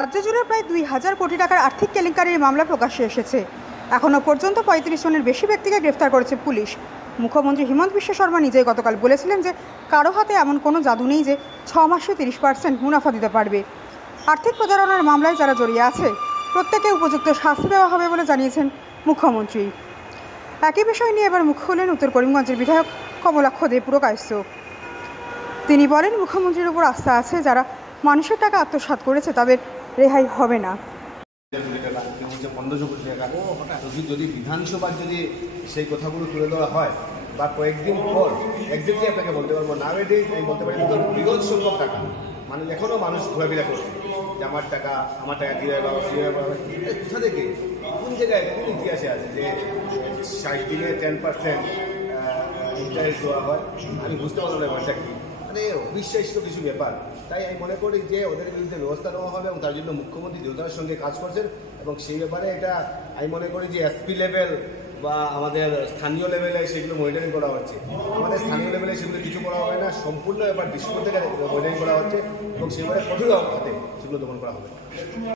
রাজ্য জুড়ে প্রায় 2000 কোটি টাকার আর্থিক কেলেঙ্কারির মামলা প্রকাশ্যে এসেছে। এখনও পর্যন্ত 35 জনের বেশি ব্যক্তিকে গ্রেফতার করেছে পুলিশ। মুখ্যমন্ত্রী হিমন্ত বিশ্ব শর্মা নিজেই গতকাল বলেছিলেন যে কারো হাতে এমন কোনো জাদু নেই যে 6 মাসে 30% মুনাফা দিতে পারবে। আর্থিক প্রতারণার মামলায় যারা জড়িয়ে আছে প্রত্যেকে উপযুক্ত শাস্তি দেওয়া হবে বলে জানিয়েছেন মুখ্যমন্ত্রী। একই বিষয় নিয়ে এবার মুখ খুললেন উত্তর করিমগঞ্জের বিধায়ক কমলাক্ষ দে পুরকায়স্থ। তিনি বলেন, মুখ্যমন্ত্রীর উপর আস্থা আছে, যারা মানুষের টাকা আত্মসাৎ করেছে তাদের রেহাই হবে না। যদি বিধানসভার যদি সেই কথাগুলো তুলে দেওয়া হয় বা কয়েকদিন পর এক্স্যাক্টলি আপনাকে বলতে পারবো না, আমি বলতে পারি বৃহৎ সংখ্যক টাকা মানে এখনো মানুষ ঘোরাফেরা করছে যে আমার টাকা কীভাবে পাবো কোথা থেকে কোন জায়গায় কোন ইতিহাসে আছে যে 60 দিনে 10% ইন্টারেস্ট দেওয়া হয়। আমি বুঝতে পারলাম না এটা কি, মানে অবিশ্বাস্য কিছু ব্যাপার। তাই আমি মনে করি যে ওদের বিরুদ্ধে ব্যবস্থা নেওয়া হবে এবং তার জন্য মুখ্যমন্ত্রী দৃঢ়তার সঙ্গে কাজ করছেন এবং সেই ব্যাপারে এটা আমি মনে করি যে এসপি লেভেল বা আমাদের স্থানীয় লেভেলে সেগুলো মনিটরিং করা হচ্ছে। আমাদের স্থানীয় লেভেলে সেগুলো কিছু করা হবে না, সম্পূর্ণ ব্যাপার ডিস্ট্রিক্ট থেকে মনিটরিং করা হচ্ছে এবং সেবারে কঠোর হাতে সেগুলো দমন করা হবে।